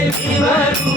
ಇವರು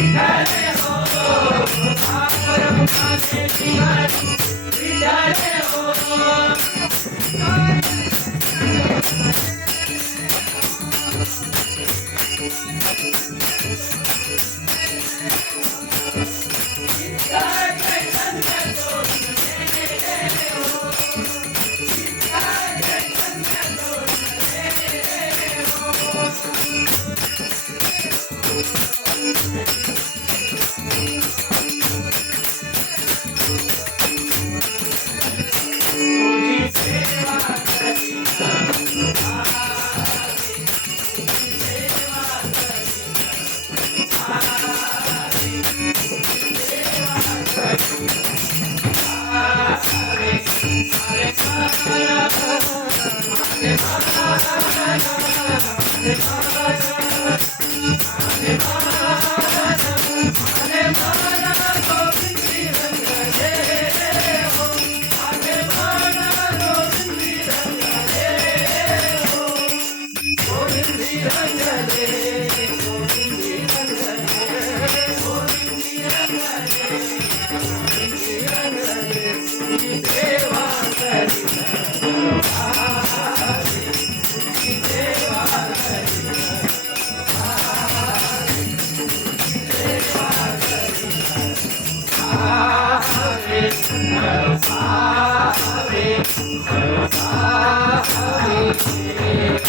Thank you. Thank you. Hare Hare